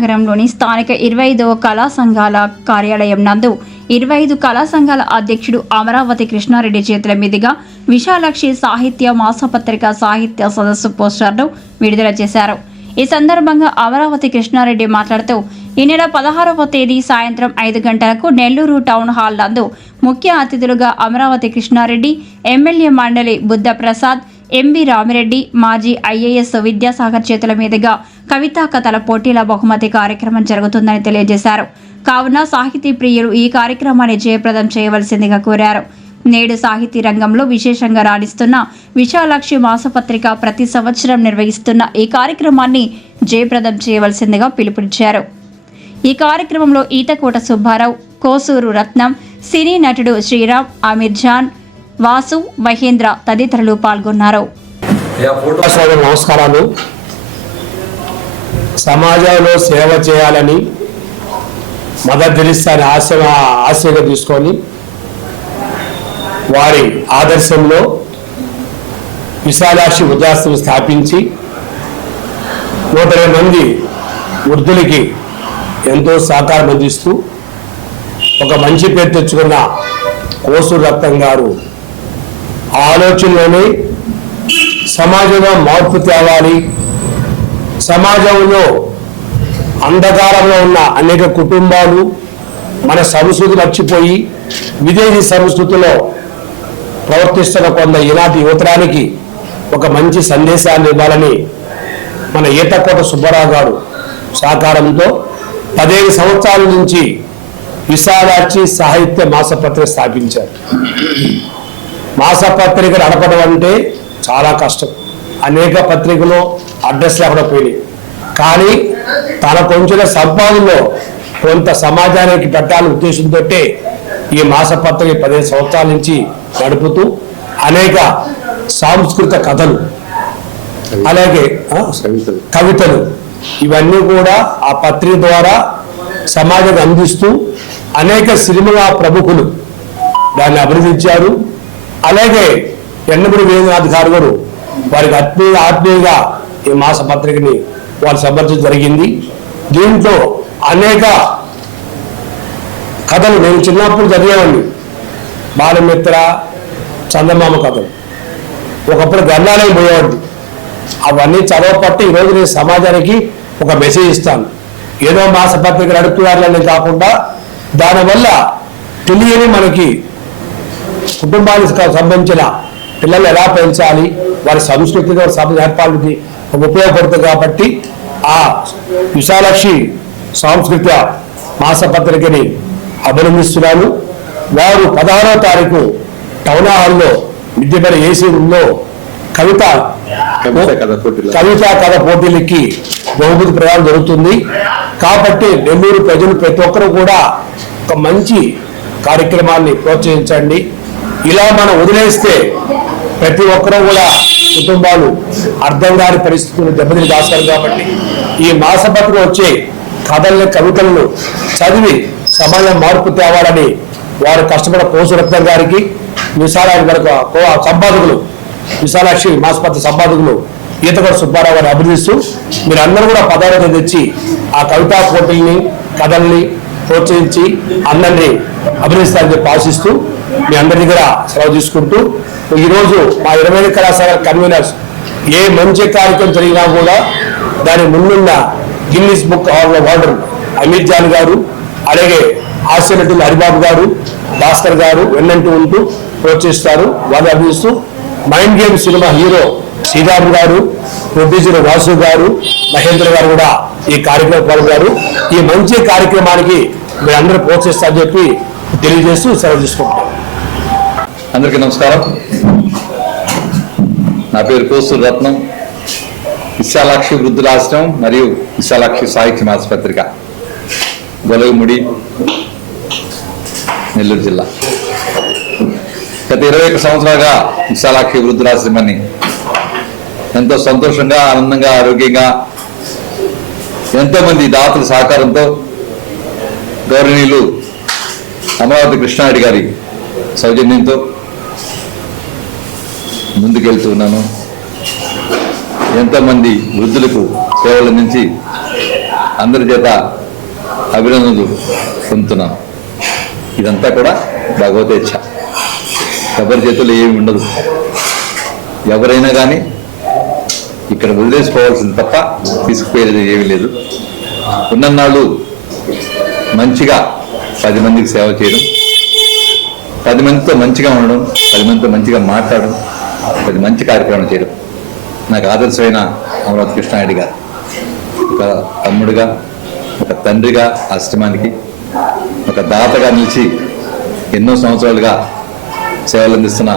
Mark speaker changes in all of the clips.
Speaker 1: నగరంలోని స్థానిక ఇరవై ఐదవ కళా సంఘాల కార్యాలయం నందు ఇరవై ఐదు కళా సంఘాల అధ్యక్షుడు అమరావతి కృష్ణారెడ్డి చేతుల మీదుగా విశాలాక్షి సాహిత్య మాసపత్రిక సాహిత్య సదస్సు పోస్టర్ను విడుదల చేశారు. ఈ సందర్భంగా అమరావతి కృష్ణారెడ్డి మాట్లాడుతూ ఈ నెల పదహారవ తేదీ సాయంత్రం ఐదు గంటలకు నెల్లూరు టౌన్ హాల్ నందు ముఖ్య అతిథులుగా అమరావతి కృష్ణారెడ్డి ఎమ్మెల్యే మండలి బుద్ధ ప్రసాద్ ఎంబి రామిరెడ్డి మాజీ ఐఏఎస్ విద్యాసాగర్ చేతుల మీదుగా కవితా కథల పోటీల బహుమతి కార్యక్రమం జరుగుతుందని తెలియజేశారు. కావున సాహితీ ప్రియులు ఈ కార్యక్రమాన్ని జయప్రదం చేయవలసిందిగా కోరారు. నేడు సాహితీ రంగంలో విశేషంగా రాణిస్తున్న విశాలాక్షి మాసపత్రిక ప్రతి సంవత్సరం నిర్వహిస్తున్న ఈ కార్యక్రమాన్ని జయప్రదం చేయవలసిందిగా పిలుపునిచ్చారు. ఈ కార్యక్రమంలో ఈతకోట సుబ్బారావు కోసూరు రత్నం సినీ నటుడు శ్రీరామ్ అమీర్ జాన్ వాసు మహేంద్ర తదితరులు పాల్గొన్నారు.
Speaker 2: నమస్కారాలు. సమాజంలో సేవ చేయాలని మదర్ తెరిస్తాని ఆశ ఆశగా తీసుకొని వారి ఆదర్శంలో విశాలాక్షి వృద్ధాశ్రమం స్థాపించి నూట మంది వృద్ధులకి ఎంతో సహకారం అందిస్తూ ఒక మంచి పేరు తెచ్చుకున్న కోసూరు రత్నం గారు ఆ ఆలోచనలోనే సమాజంలో మార్పు తేవాలి. సమాజంలో అంధకారంలో ఉన్న అనేక కుటుంబాలు మన సంస్కృతి మర్చిపోయి విదేశీ సంస్కృతిలో ప్రవర్తిస్తున్న కొంత ఈనాటి యువతరానికి ఒక మంచి సందేశాన్ని ఇవ్వాలని మన ఈతకోట సుబ్బారావు గారు సహకారంతో పదిహేను సంవత్సరాల నుంచి విశాలాక్షి సాహిత్య మాసపత్రిక స్థాపించారు. మాసపత్రిక నడపడం అంటే చాలా కష్టం. అనేక పత్రికలు అడ్రస్ లేకుండా పోయినాయి. కానీ తన కొంచెం సంపాదనలో కొంత సమాజానికి పెట్టాలనే ఉద్దేశంతో ఈ మాసపత్రిక పదిహేను సంవత్సరాల నుంచి నడుపుతూ అనేక సాంస్కృతిక కథలు అలాగే కవితలు. ఇవన్నీ కూడా ఆ పత్రిక ద్వారా సమాజానికి అందిస్తూ అనేక సినిమా ప్రముఖులు దాన్ని అభినందించారు. అలాగే ఎండమూరి వీరేంద్రనాథ్ గారు గారు వారికి ఆత్మీయ ఆత్మీయంగా ఈ మాస పత్రికని వారు సమర్పించడం జరిగింది. దీంట్లో అనేక కథలు నేను చిన్నప్పుడు చదివేవాడిని. బాలమిత్ర చందమామ కథలు. ఒకప్పుడు గ్రంథాలయం పోయేవాడిని. అవన్నీ చదవపట్టి ఈరోజు నేను సమాజానికి ఒక మెసేజ్ ఇస్తాను. ఏదో మాసపత్రిక నడుపుతున్నారని కాకుండా దానివల్ల తెలియని మనకి కుటుంబానికి సంబంధించిన పిల్లలు ఎలా పెంచాలి వారి సంస్కృతితో సభ నేర్పాలకి ఉపయోగపడుతుంది కాబట్టి ఆ విశాలాక్షి సాంస్కృతిక మాసపత్రికని అభినందిస్తున్నాను. వారు పదహారవ తారీఖు టౌన్ హాల్లో విద్యపల్లి ఏసీ రూమ్లో కవిత
Speaker 3: కవిత కథ పోటీలు.
Speaker 2: కవిత కథ పోటీలకి బహుమతి ప్రయాణం జరుగుతుంది. కాబట్టి నెల్లూరు ప్రజలు ప్రతి ఒక్కరూ కూడా ఒక మంచి కార్యక్రమాన్ని ప్రోత్సహించండి. ఇలా మనం వదిలేస్తే ప్రతి ఒక్కరూ కూడా కుటుంబాలు అర్థం కాని పరిస్థితులు దెబ్బతిని దాస్తారు కాబట్టి ఈ మాసపత్రిక వచ్చే కథల్ని కవితలను చదివి సమాజం మార్పు తేవాలని వారు కష్టపడ కోసరత్నం గారికి విశాలాక్షి వరకు సంపాదకులు విశాలాక్షి మాసపత్రిక సంపాదకులు ఈతగడ సుబ్బారావు గారిని అభినందిస్తూ మీరందరూ కూడా పదార్థ తెచ్చి ఆ కవితా పోటీల్ని కథల్ని ప్రోత్సహించి అందరినీ అభినందిస్తారని చెప్పి ఆశిస్తూ మీ అందరి దగ్గర సెలవు తీసుకుంటూ ఈరోజు మా ఇరవై ఐదు కళాశాల కన్వీనర్స్ ఏ మంచి కార్యక్రమం జరిగినా కూడా దాని ముందున్న Guinness book of world Ameer Jan garu అలాగే హాస్య నటులు హరిబాబు గారు భాస్కర్ గారు వెన్నంటూ ఉంటూ ప్రోత్సహిస్తారు వాళ్ళు అభినందిస్తూ mind game cinema hero Sriram garu producer Vasu గారు మహేంద్ర గారు కూడా ఈ కార్యక్రమం పాల్గొన్నారు. ఈ మంచి కార్యక్రమానికి మీరందరూ ప్రోత్సహిస్తారని చెప్పి తెలియజేస్తూ సెలవు తీసుకుంటాం
Speaker 3: అందరికీ నమస్కారం. నా పేరు కోసూరు రత్నం. విశాలాక్షి వృద్ధులాశ్రమం మరియు విశాలాక్షి సాహిత్య మాసపత్రిక గొలగముడి నెల్లూరు జిల్లా. గత ఇరవై ఒక్క సంవత్సరాలుగా విశాలాక్షి వృద్ధులాశ్రమాన్ని ఎంతో సంతోషంగా ఆనందంగా ఆరోగ్యంగా ఎంతోమంది దాతల సహకారంతో గౌరవనీయులు అమరావతి కృష్ణారెడ్డి గారి సౌజన్యంతో ముందుకెళ్తూ ఉన్నాను ఎంతోమంది వృద్ధులకు సేవలు అందించి అందరి చేత అభినందనలు పొందుతున్నాను. ఇదంతా కూడా భగవతేచ్ఛ ఎవరి చేతుల్లో ఏమి ఉండదు. ఎవరైనా కానీ ఇక్కడ వదిలేసుకోవాల్సింది తప్ప తీసుకుపోయేది ఏమీ లేదు. ఉన్నన్నాళ్ళు మంచిగా పది మందికి సేవ చేయడం పది మందితో మంచిగా ఉండడం పది మందితో మంచిగా మాట్లాడడం పది మంచి కార్యక్రమం చేయడం. నాకు ఆదర్శమైన అమరావతి కృష్ణారెడ్డి గారు. ఒక తమ్ముడుగా ఒక తండ్రిగా ఆశ్రమానికి ఒక దాతగా నిలిచి ఎన్నో సంవత్సరాలుగా సేవలు అందిస్తున్న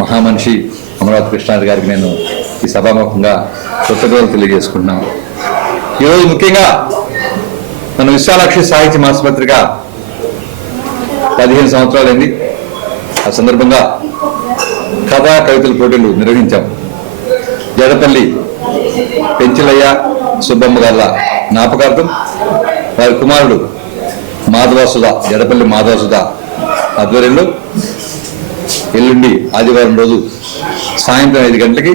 Speaker 3: మహామనిషి అమరావతి కృష్ణారెడ్డి గారికి నేను ఈ సభాముఖంగా కృతజ్ఞతలు తెలియజేసుకుంటున్నాను. ఈరోజు ముఖ్యంగా మన విశాలాక్షి సాహిత్య మాసపత్రిక పదిహేను సంవత్సరాలైంది. ఆ సందర్భంగా కథా కవితల పోటీలు నిర్వహించాం. జడపల్లి పెంచలయ్య సుబ్బమ్మ గారి జ్ఞాపకార్థం వారి కుమారుడు మాధవాసుధ జడపల్లి మాధవాసుధ ఆధ్వర్యంలో ఎల్లుండి ఆదివారం రోజు సాయంత్రం ఐదు గంటలకి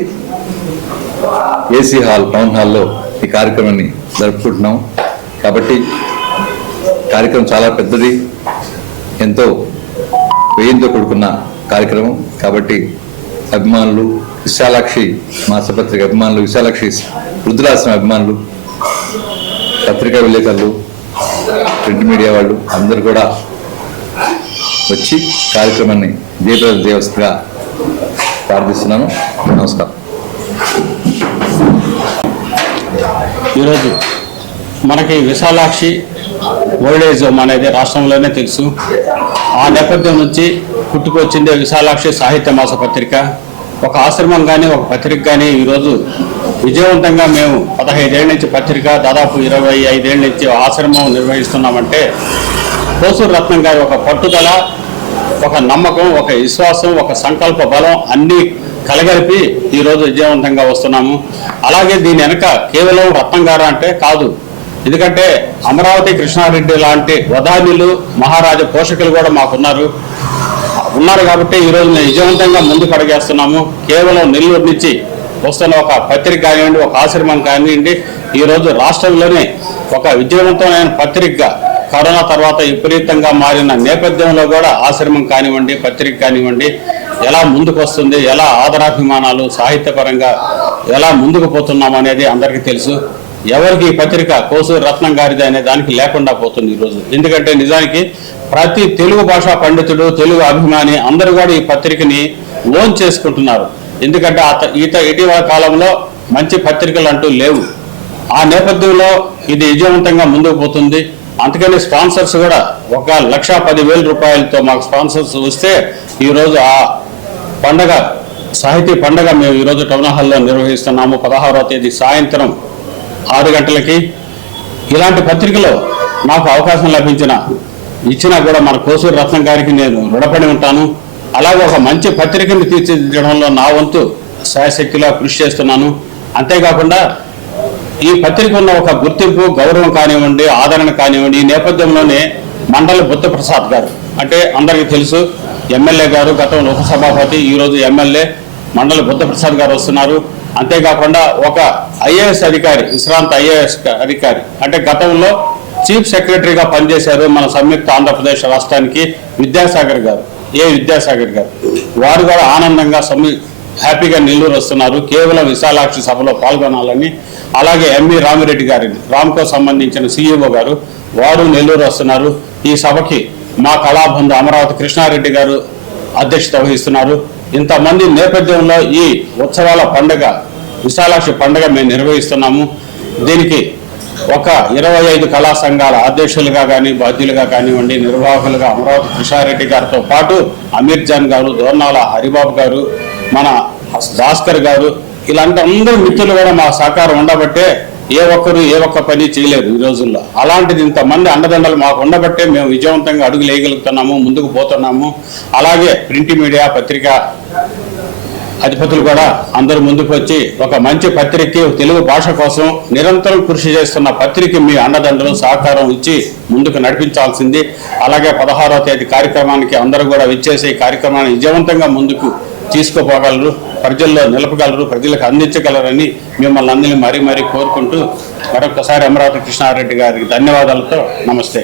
Speaker 3: ఏసీ హాల్ టౌన్ హాల్లో ఈ కార్యక్రమాన్ని జరుపుకుంటున్నాం. కాబట్టి కార్యక్రమం చాలా పెద్దది ఎంతో వ్యయంతో కూడుకున్న కార్యక్రమం. కాబట్టి అభిమానులు విశాలాక్షి మాసపత్రిక అభిమానులు విశాలాక్షి వృద్ధులాశ్రమ అభిమానులు పత్రికా విలేకరులు ప్రింట్ మీడియా వాళ్ళు అందరూ కూడా వచ్చి కార్యక్రమాన్ని దీప దేవస్థగా ప్రార్థిస్తున్నాను. నమస్కారం.
Speaker 4: ఈరోజు మనకి విశాలాక్షి ఓల్డ్ ఏజ్ హోమ్ అనేది రాష్ట్రంలోనే తెలుసు. ఆ నేపథ్యం నుంచి పుట్టుకొచ్చిందే విశాలాక్షి సాహిత్య మాస పత్రిక. ఒక ఆశ్రమం కానీ ఒక పత్రిక కానీ ఈరోజు విజయవంతంగా మేము పదహైదేళ్ళ నుంచి పత్రిక దాదాపు ఇరవై ఐదేళ్ళ నుంచి ఆశ్రమం నిర్వహిస్తున్నామంటే కోసూరు రత్నం గారి ఒక పట్టుదల ఒక నమ్మకం ఒక విశ్వాసం ఒక సంకల్ప బలం అన్నీ కలగలిపి ఈరోజు విజయవంతంగా వస్తున్నాము. అలాగే దీని వెనక కేవలం రత్నం గారు అంటే కాదు. ఎందుకంటే అమరావతి కృష్ణారెడ్డి లాంటి వదానిలు మహారాజ పోషకులు కూడా మాకున్నారు. ఉన్నారు కాబట్టి ఈరోజు మేము విజయవంతంగా ముందుకు అడిగేస్తున్నాము. కేవలం నెల్లూరు నుంచి వస్తున్న ఒక పత్రిక కానివ్వండి ఒక ఆశ్రమం కానివ్వండి ఈరోజు రాష్ట్రంలోనే ఒక విజయవంతమైన పత్రికగా కరోనా తర్వాత విపరీతంగా మారిన నేపథ్యంలో కూడా ఆశ్రమం కానివ్వండి పత్రిక కానివ్వండి ఎలా ముందుకు వస్తుంది ఎలా ఆదరాభిమానాలు సాహిత్యపరంగా ఎలా ముందుకు పోతున్నాం అనేది అందరికీ తెలుసు. ఎవరికి ఈ పత్రిక కోసూరు రత్నం గారిది అనే దానికి లేకుండా పోతుంది ఈరోజు ఎందుకంటే నిజానికి ప్రతి తెలుగు భాషా పండితుడు తెలుగు అభిమాని అందరూ కూడా ఈ పత్రికని లోన్ చేసుకుంటున్నారు. ఎందుకంటే అత ఈత ఇటీవల కాలంలో మంచి పత్రికలు అంటూ లేవు. ఆ నేపథ్యంలో ఇది విజయవంతంగా ముందుకు పోతుంది. అందుకని స్పాన్సర్స్ కూడా ఒక లక్ష పదివేల రూపాయలతో మాకు స్పాన్సర్స్ వస్తే ఈరోజు ఆ పండగ సాహితీ పండగ మేము ఈరోజు టౌన్ హాల్లో నిర్వహిస్తున్నాము పదహారవ తేదీ సాయంత్రం ఆరు గంటలకి. ఇలాంటి పత్రికలో మాకు అవకాశం లభించిన ఇచ్చినా కూడా మన కోసూరు రత్నం గారికి నేను రుణపడి ఉంటాను. అలాగే ఒక మంచి పత్రికను తీర్చిదిద్దడంలో నా వంతు శాయశక్తిలో కృషి చేస్తున్నాను. అంతేకాకుండా ఈ పత్రిక ఉన్న ఒక గుర్తింపు గౌరవం కానివ్వండి ఆదరణ కానివ్వండి ఈ నేపథ్యంలోనే మండల బుద్ధప్రసాద్ గారు అంటే అందరికీ తెలుసు ఎమ్మెల్యే గారు గతంలో ఉపసభాపతి ఈరోజు ఎమ్మెల్యే మండల బుద్ధప్రసాద్ గారు వస్తున్నారు. అంతేకాకుండా ఒక ఐఏఎస్ అధికారి విశ్రాంత ఐఏఎస్ అధికారి అంటే గతంలో చీఫ్ సెక్రటరీగా పనిచేశారు మన సంయుక్త ఆంధ్రప్రదేశ్ రాష్ట్రానికి విద్యాసాగర్ గారు ఏ విద్యాసాగర్ గారు. వారు కూడా ఆనందంగా సమ్మి హ్యాపీగా నెల్లూరు వస్తున్నారు. కేవలం విశాలాక్షి సభలో పాల్గొనాలని అలాగే ఎంవి రామిరెడ్డి గారిని రామ్కో సంబంధించిన సీఈఓ గారు వారు నెల్లూరు వస్తున్నారు. ఈ సభకి మా కళాబంధు అమరావతి కృష్ణారెడ్డి గారు అధ్యక్షత వహిస్తున్నారు. ఇంతమంది నేపథ్యంలో ఈ ఉత్సవాల పండుగ విశాలాక్షి పండుగ మేము నిర్వహిస్తున్నాము. దీనికి ఒక ఇరవై ఐదు కళా సంఘాల అధ్యక్షులుగా కానీ బాధ్యులుగా కానివ్వండి నిర్వాహకులుగా అమరావతి కృష్ణారెడ్డి గారితో పాటు అమీర్ జాన్ గారు దోర్నాల హరిబాబు గారు మన భాస్కర్ గారు ఇలాంటి అందరు మిత్రులు కూడా మా సహకారం ఉండబట్టే ఏ ఒక్కరు ఏ ఒక్క పని చేయలేరు ఈ రోజుల్లో. అలాంటిది ఇంతమంది అండదండలు మాకు ఉండబట్టే మేము విజయవంతంగా అడుగులు వేయగలుగుతున్నాము ముందుకు పోతున్నాము. అలాగే ప్రింట్ మీడియా పత్రిక అధిపతులు కూడా అందరూ ముందుకు వచ్చి ఒక మంచి పత్రిక తెలుగు భాష కోసం నిరంతరం కృషి చేస్తున్న పత్రిక మీ అండదండలు సహకారం ఇచ్చి ముందుకు నడిపించాల్సింది. అలాగే పదహారవ తేదీ కార్యక్రమానికి అందరూ కూడా విచ్చేసి ఈ కార్యక్రమాన్ని విజయవంతంగా ముందుకు తీసుకుపోగలరు ప్రజల్లో నిలపగలరు ప్రజలకు అందించగలరని మిమ్మల్ని అందరినీ మరీ మరీ కోరుకుంటూ మరొకసారి అమరావతి కృష్ణారెడ్డి గారికి ధన్యవాదాలతో నమస్తే.